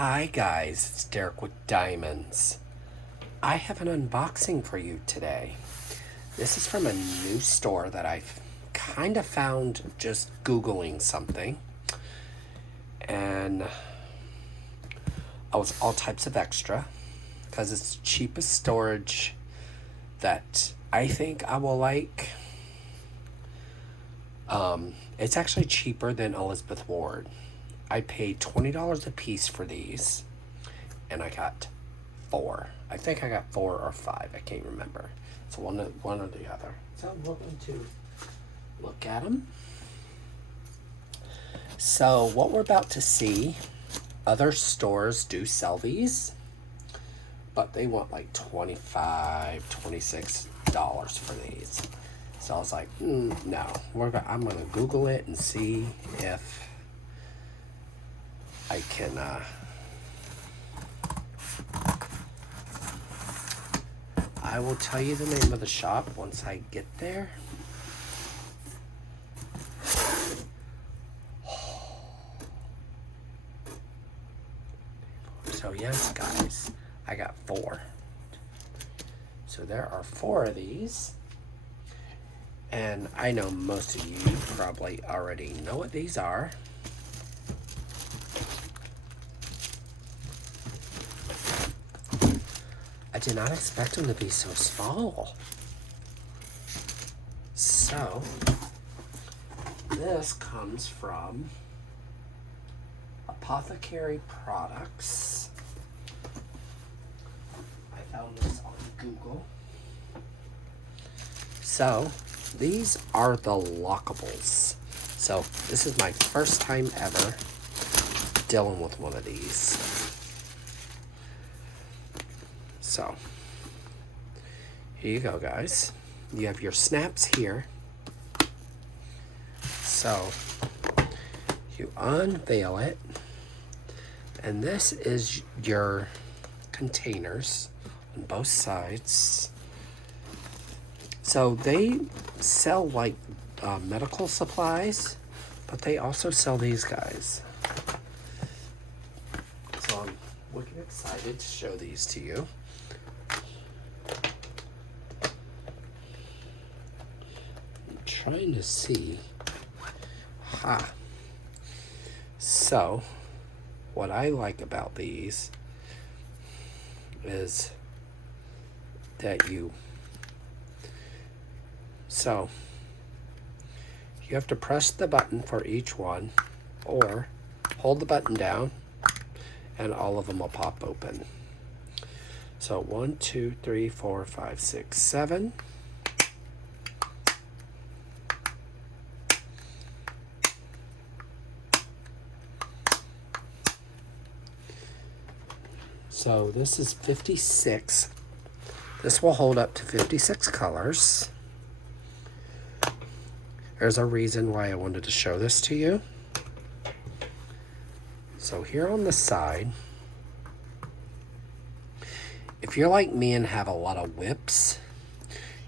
Hi guys, it's Derek with Diamonds. I have an unboxing for you today. This is from a new store that I've kind of found just Googling something. And I was all types of extra because it's the cheapest storage that I think I will like. It's actually cheaper than Elizabeth Ward. I paid $20 a piece for these, and I got 4. I think I got 4 or 5. I can't remember. So one or the other. So I'm looking to look at them. So what we're about to see, other stores do sell these, but they want like $25, $26 for these. So I was like, no. I'm gonna Google it and see if I can I will tell you the name of the shop once I get there. So yes, guys, I got 4. So there are 4 of these. And I know most of you probably already know what these are. I did not expect them to be so small. So, this comes from Apothecary Products. I found this on Google. So, these are the lockables. So, this is my first time ever dealing with one of these. So, here you go, guys. You have your snaps here. So, you unveil it, and this is your containers on both sides. So, they sell like medical supplies, but they also sell these guys. So, I'm wicked excited to show these to you. Trying to see. So, what I like about these is that you have to press the button for each one, or hold the button down, and all of them will pop open. So 1, 2, 3, 4, 5, 6, 7. So this is 56. This will hold up to 56 colors. There's a reason why I wanted to show this to you. So here on the side, if you're like me and have a lot of whips,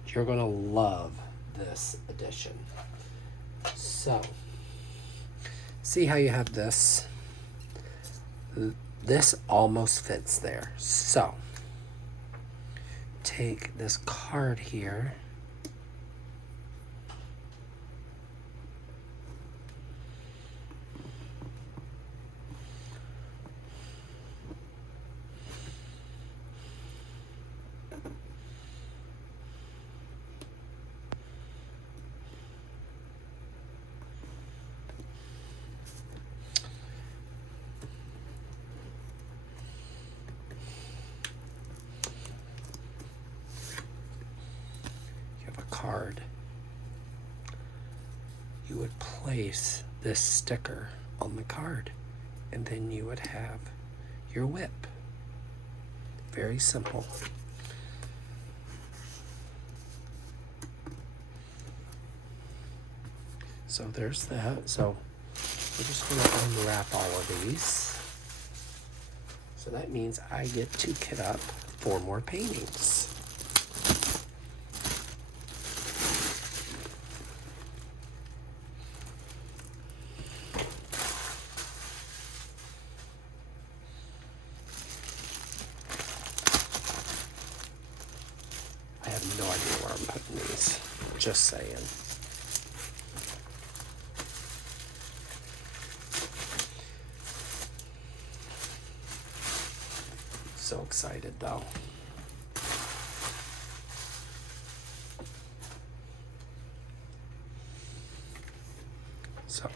you're gonna love this edition. So, see how you have this? This almost fits there. So, take this card here. Card, you would place this sticker on the card, and then you would have your whip. Very simple. So there's that. So we're just going to unwrap all of these. So that means I get to kit up 4 more paintings. Just saying. So excited though. So.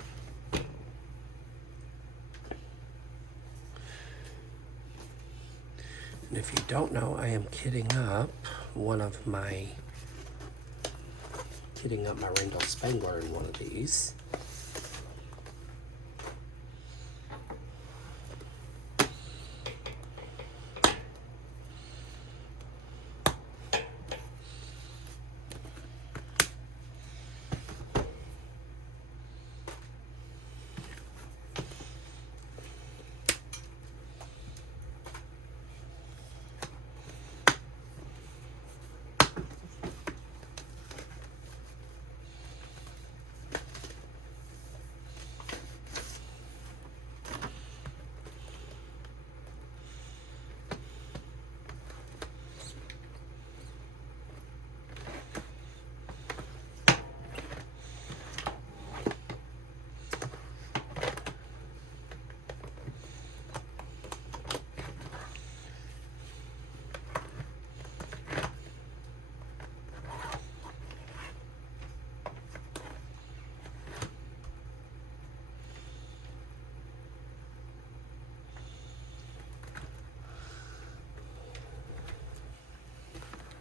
And if you don't know, I am kitting up my Rainbow Spangler in one of these.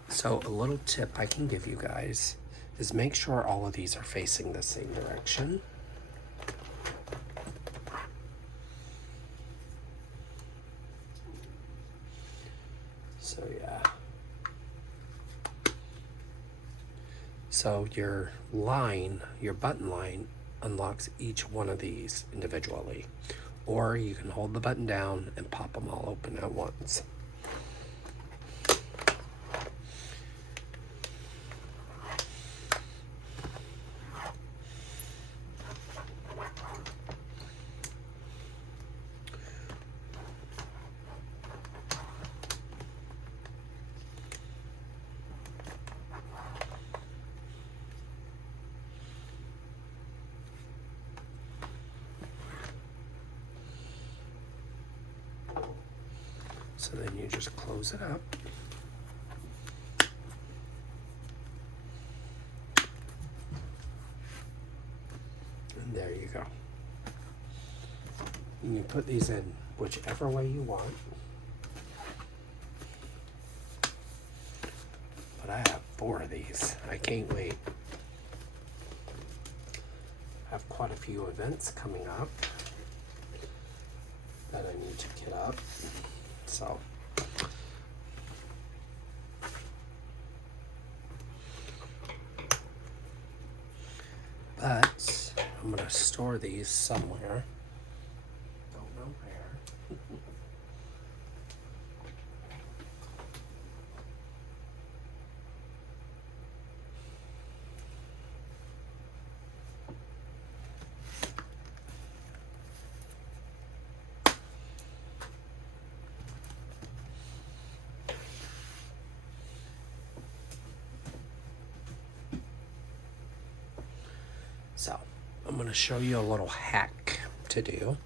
So a little tip I can give you guys is make sure all of these are facing the same direction. So yeah. So your button line unlocks each one of these individually. Or you can hold the button down and pop them all open at once. So then you just close it up. And there you go. You can put these in whichever way you want. But I have 4 of these. I can't wait. I have quite a few events coming up that I need to kit up. So but I'm gonna store these somewhere. Don't know where. So I'm going to show you a little hack to do.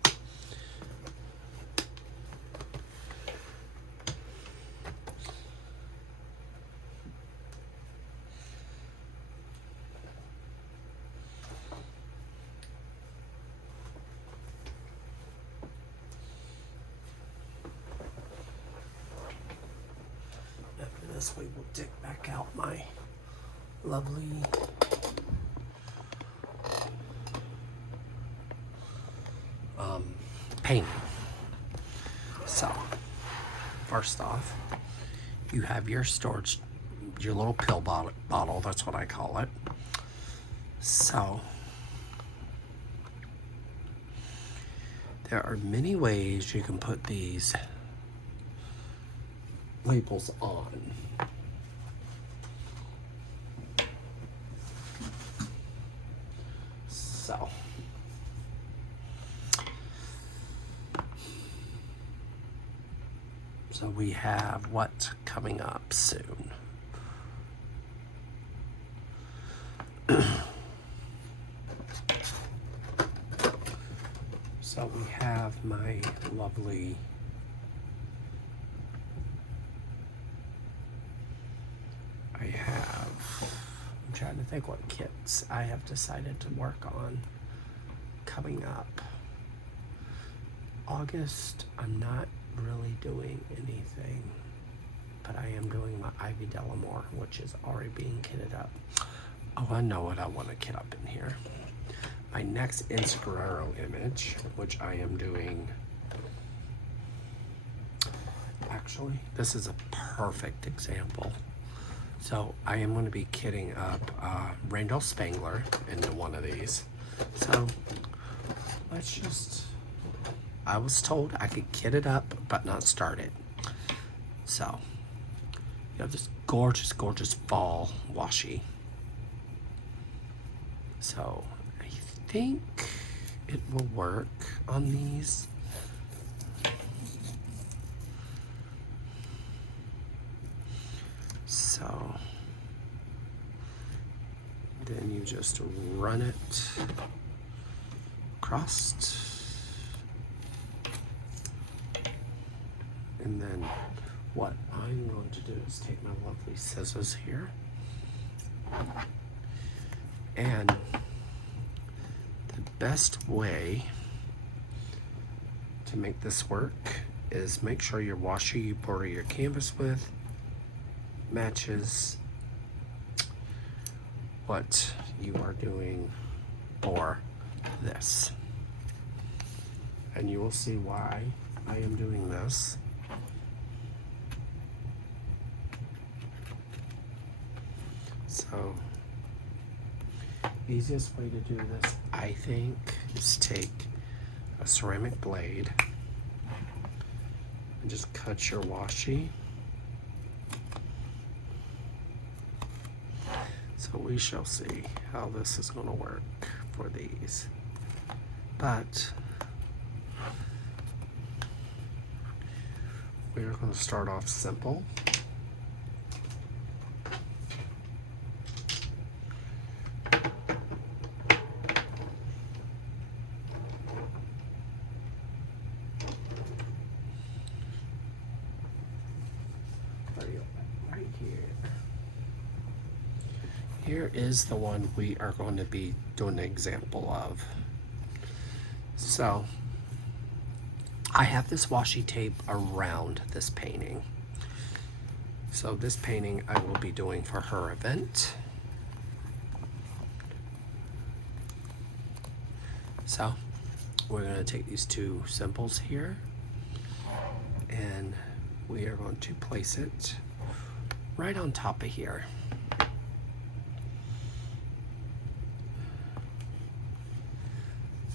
After this, we will dig back out my lovely painting. So, first off, you have your storage, your little pill bottle, that's what I call it. So, there are many ways you can put these labels on. So we have what coming up soon? So we have my lovely I'm trying to think what kits I have decided to work on coming up. August, I'm not really doing anything, but I am doing my Ivy Delamore, which is already being kitted up. Oh, I know what I want to kit up in here. My next Instagram image, which I am doing, actually, this is a perfect example. So I am going to be kitting up Rainbow Spangler into one of these. So let's just, I was told I could kit it up but not start it. So you have this gorgeous, gorgeous fall washi. So I think it will work on these. So then you just run it across, and then what I'm going to do is take my lovely scissors here, and the best way to make this work is make sure your washi you border your canvas with matches what you are doing for this. And you will see why I am doing this. So, easiest way to do this, I think, is take a ceramic blade and just cut your washi. So we shall see how this is going to work for these. But we are going to start off simple. Right here. Here is the one we are going to be doing an example of. So I have this washi tape around this painting. So this painting I will be doing for her event. So we're going to take these two symbols here and we are going to place it right on top of here.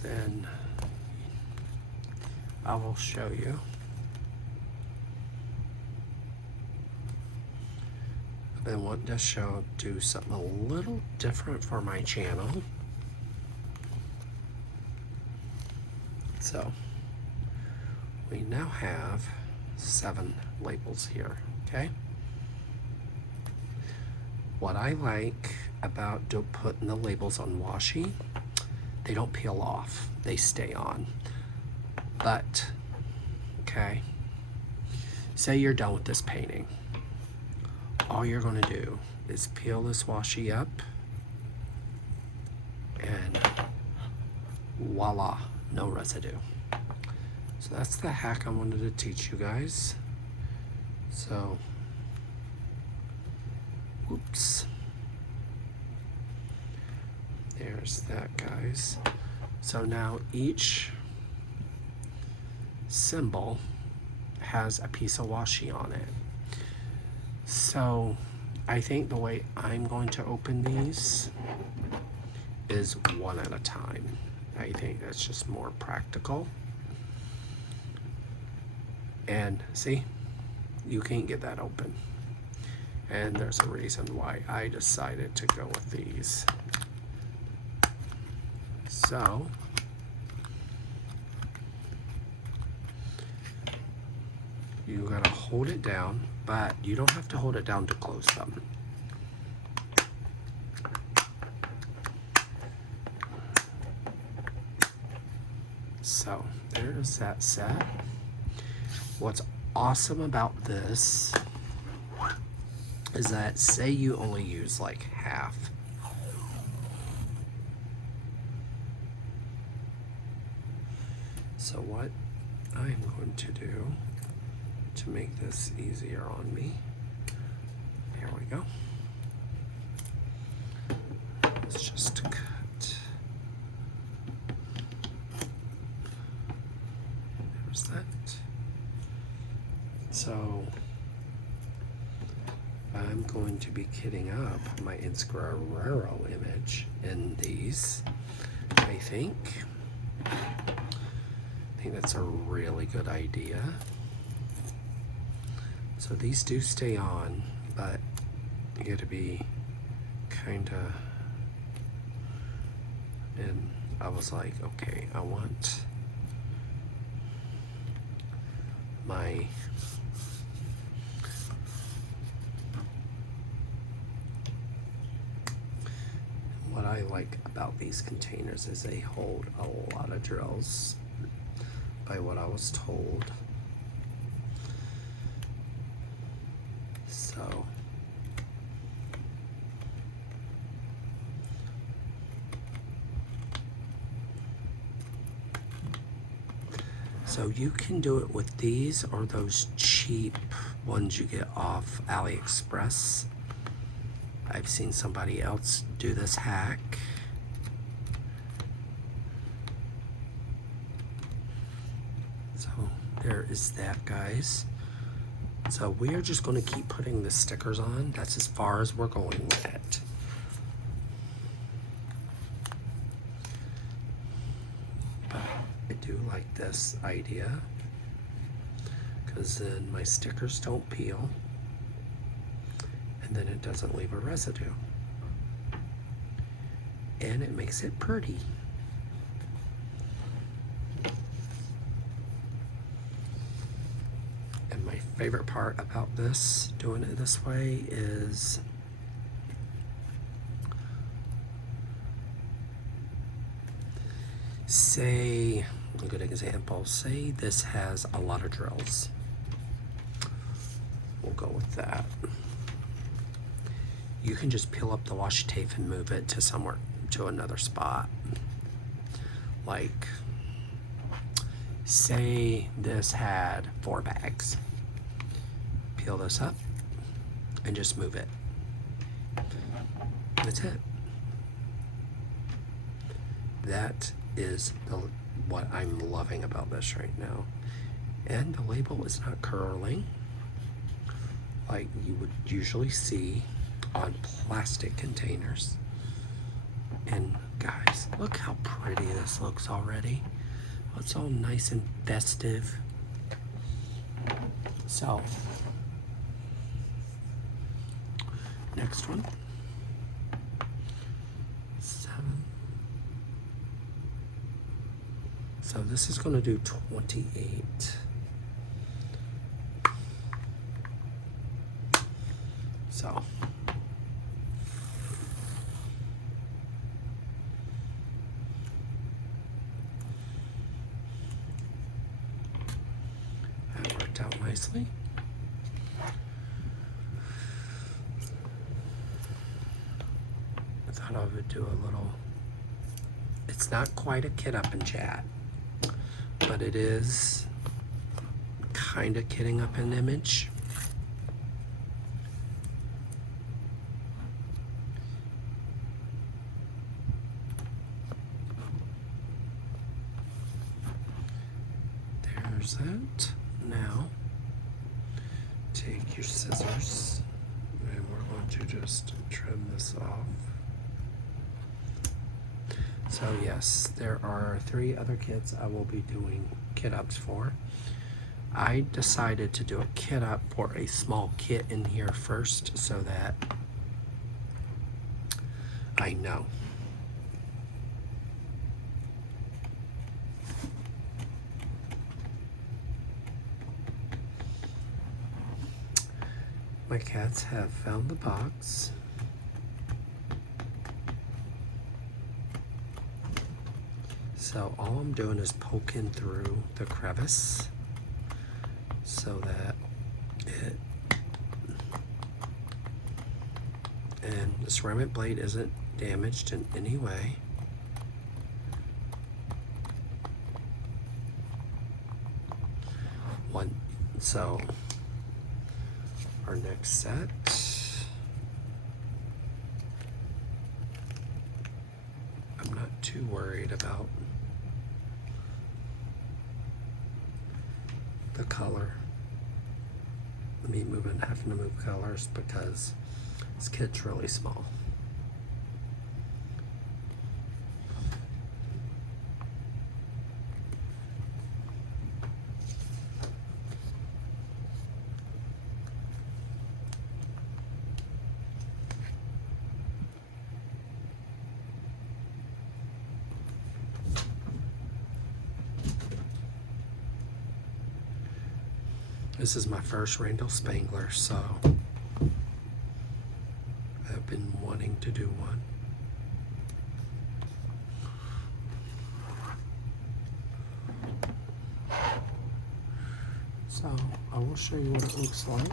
Then I will show you. I've been wanting to do something a little different for my channel. So we now have 7 labels here, okay? What I like about putting the labels on washi, they don't peel off, they stay on. But, okay, say you're done with this painting. All you're gonna do is peel this washi up and voila, no residue. So that's the hack I wanted to teach you guys. So, whoops. There's that, guys. So now each symbol has a piece of washi on it. So I think the way I'm going to open these is one at a time. I think that's just more practical. And see, you can't get that open. And there's a reason why I decided to go with these. So you gotta hold it down, but you don't have to hold it down to close them. So there's that set. What's awesome about this is that say you only use like half. So what I'm going to do to make this easier on me, here we go. Let's just cut. There's that. So I'm going to be kitting up my Inscriero image in these, I think. I think that's a really good idea. So these do stay on, but you gotta be kinda, and I was like, okay, I want my what I like about these containers is they hold a lot of drills by what I was told. So you can do it with these or those cheap ones you get off AliExpress. I've seen somebody else do this hack. So there is that, guys. So we are just going to keep putting the stickers on. That's as far as we're going with it. But I do like this idea because then my stickers don't peel and then it doesn't leave a residue. And it makes it pretty. And my favorite part about this, doing it this way, is say, a good example, say this has a lot of drills. We'll go with that. You can just peel up the washi tape and move it to somewhere, to another spot. Like, say this had 4 bags. Peel this up and just move it. That's it. That is what I'm loving about this right now. And the label is not curling like you would usually see on plastic containers. And guys, look how pretty this looks already. It's all nice and festive. So, next one. 7. So this is going to do 28. So that worked out nicely. I thought I would do a little, it's not quite a kit up and chat, but it is kind of kitting up an image. There's that. Now, take your scissors and we're going to just trim this off. So yes, there are 3 other kits I will be doing kit ups for. I decided to do a kit up for a small kit in here first so that I know. My cats have found the box. So all I'm doing is poking through the crevice so that it, and the ceramic blade isn't damaged in any way. So our next set, I'm not too worried about the color. Me having to move colors because this kit's really small. This is my first Randall Spangler, so I've been wanting to do one. So I will show you what it looks like.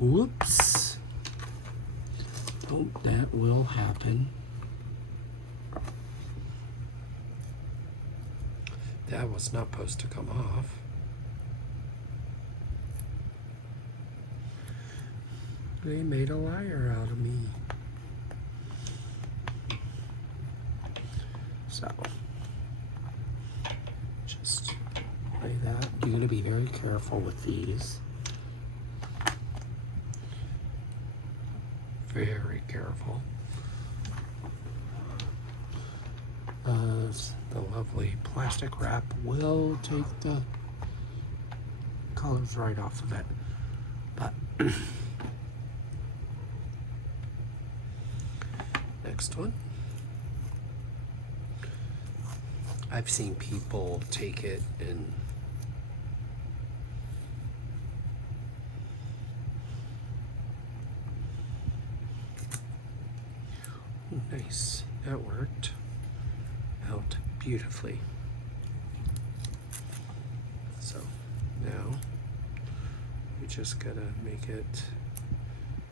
Whoops. Oh, that will happen. That was not supposed to come off. They made a liar out of me. So, just lay that. You're going to be very careful with these. Very careful. The lovely plastic wrap will take the colors right off of it. But next one. I've seen people take it and nice, that worked out beautifully. So now we just gotta make it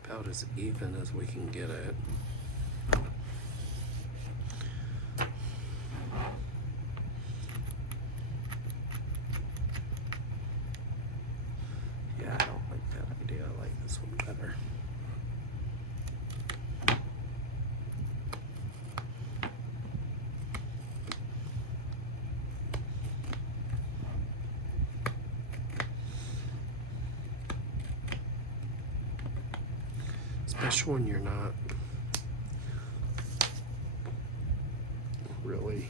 about as even as we can get it. Yeah, I don't like that idea. I like this one better. Especially when you're not really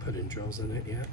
putting drills in it yet.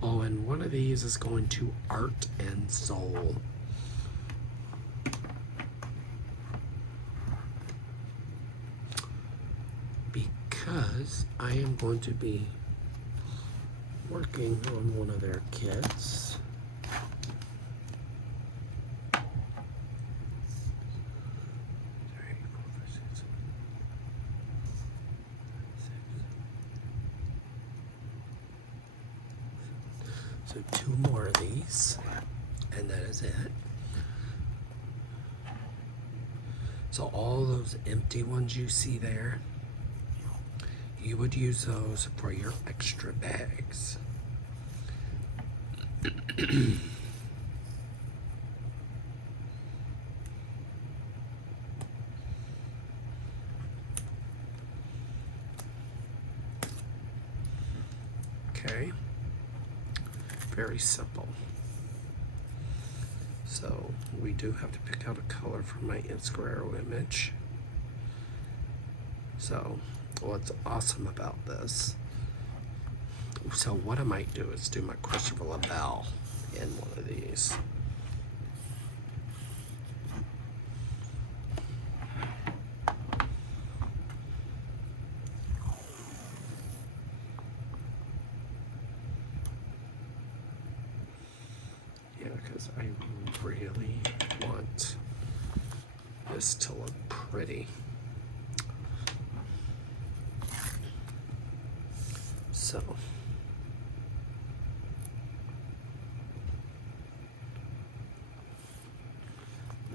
Oh, and one of these is going to Art and Soul. Because I am going to be working on one of their kits. So 2 more of these, and that is it. So all those empty ones you see there, you would use those for your extra bags. Okay. Very simple. So we do have to pick out a color for my Instagram image. So what's awesome about this, so what I might do is do my Christopher Lavelle in one of these. Yeah, because I really want this to look pretty. So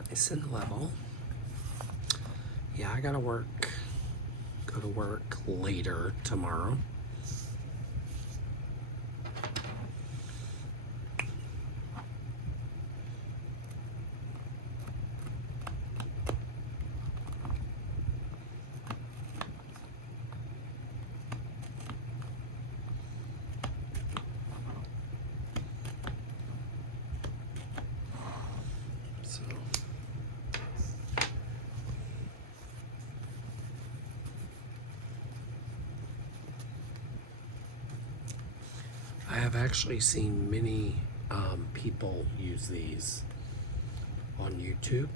nice and level. Yeah, I gotta go to work later tomorrow. So I have actually seen many people use these on YouTube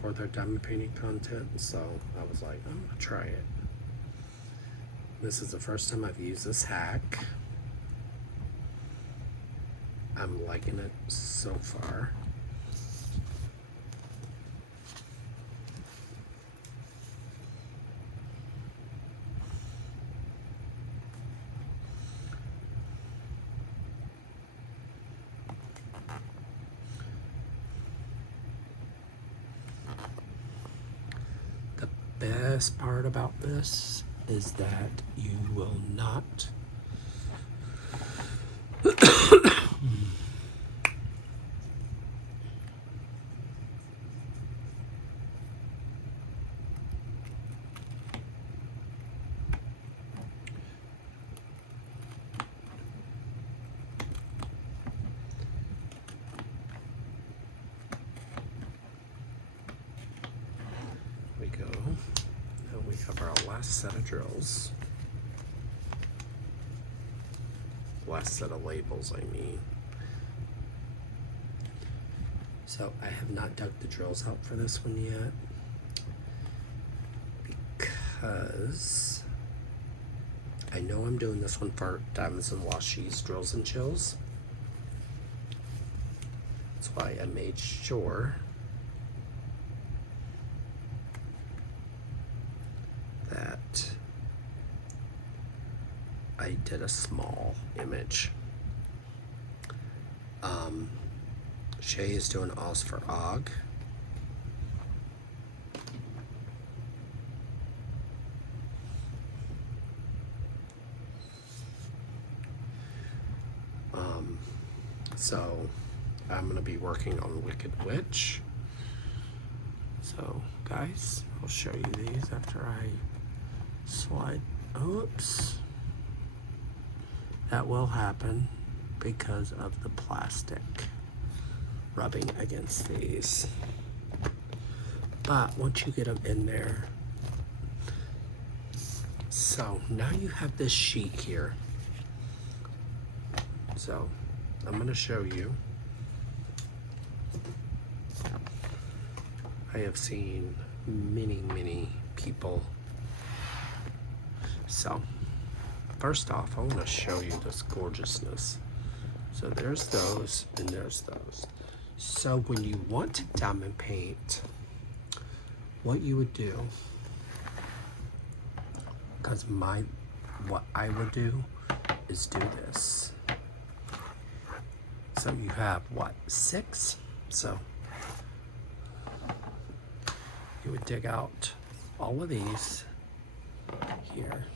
for their diamond painting content, so I was like, I'm gonna try it. This is the first time I've used this hack. I'm liking it so far. The best part about this is that you will not we go. Now we have our last set of drills. Last set of labels, I mean. So I have not dug the drills out for this one yet because I know I'm doing this one for diamonds and washies, drills and chills. That's why I made sure that I did a small image. Shay is doing Oz for Og. So I'm gonna be working on Wicked Witch. So guys, I'll show you these after I slide. Oops. That will happen because of the plastic rubbing against these. But once you get them in there, so now you have this sheet here. So I'm going to show you. I have seen many people. So first off, I want to show you this gorgeousness. So there's those and there's those. So when you want to diamond paint, what you would do, because what I would do is do this. So you have what, 6? So you would dig out all of these here.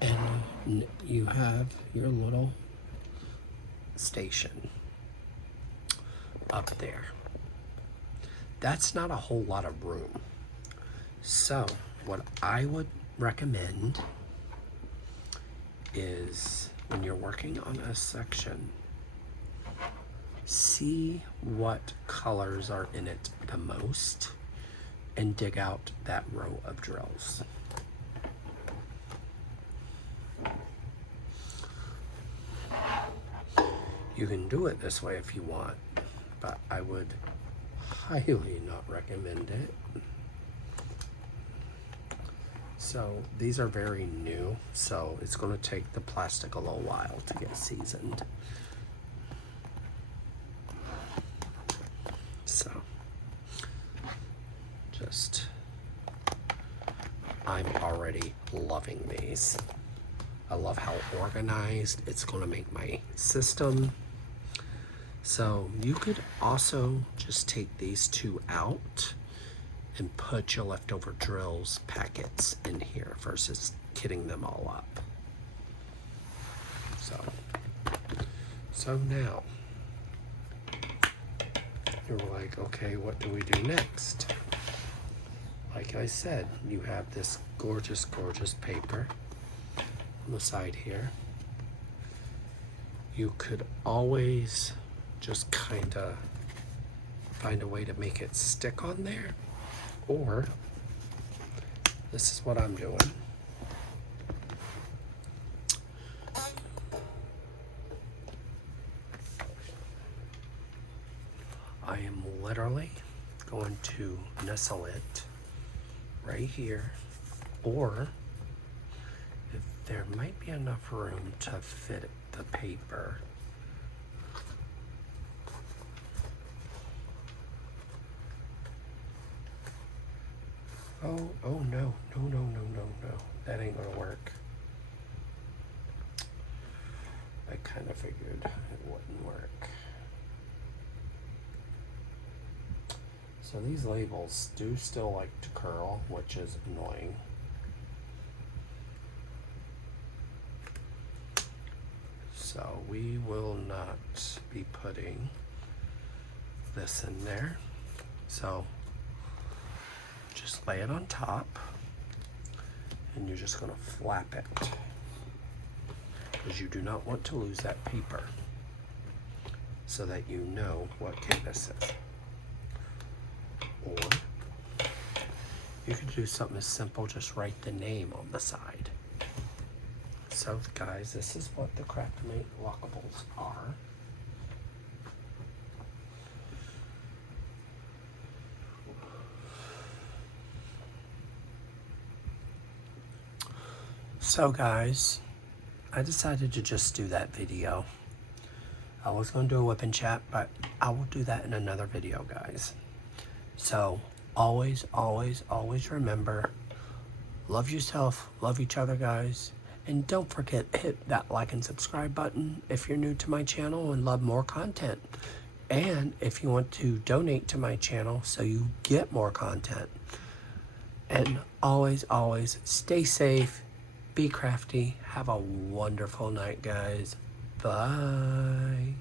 And you have your little station up there. That's not a whole lot of room. So what I would recommend is when you're working on a section, see what colors are in it the most and dig out that row of drills. You can do it this way if you want, but I would highly not recommend it. So these are very new, so it's going to take the plastic a little while to get seasoned. So just, I'm already loving these. I love how organized it's going to make my system. So you could also just take these two out and put your leftover drills packets in here versus kitting them all up. So now you're like, okay, what do we do next? Like I said, you have this gorgeous, gorgeous paper on the side here. You could always just kind of find a way to make it stick on there, or this is what I'm doing. I am literally going to nestle it right here, or if there might be enough room to fit the paper. Oh no, that ain't gonna work. I kind of figured it wouldn't work. So these labels do still like to curl, which is annoying. So we will not be putting this in there. So just lay it on top, and you're just going to flap it because you do not want to lose that paper, so that you know what kit this is. Or you could do something as simple, just write the name on the side. So guys, this is what the Craftmate lockables are. So guys, I decided to just do that video. I was going to do a whip and chat, but I will do that in another video, guys. So always, always, always remember, love yourself, love each other, guys. And don't forget, hit that like and subscribe button if you're new to my channel and love more content. And if you want to donate to my channel so you get more content. And always, always stay safe. Be crafty. Have a wonderful night, guys. Bye.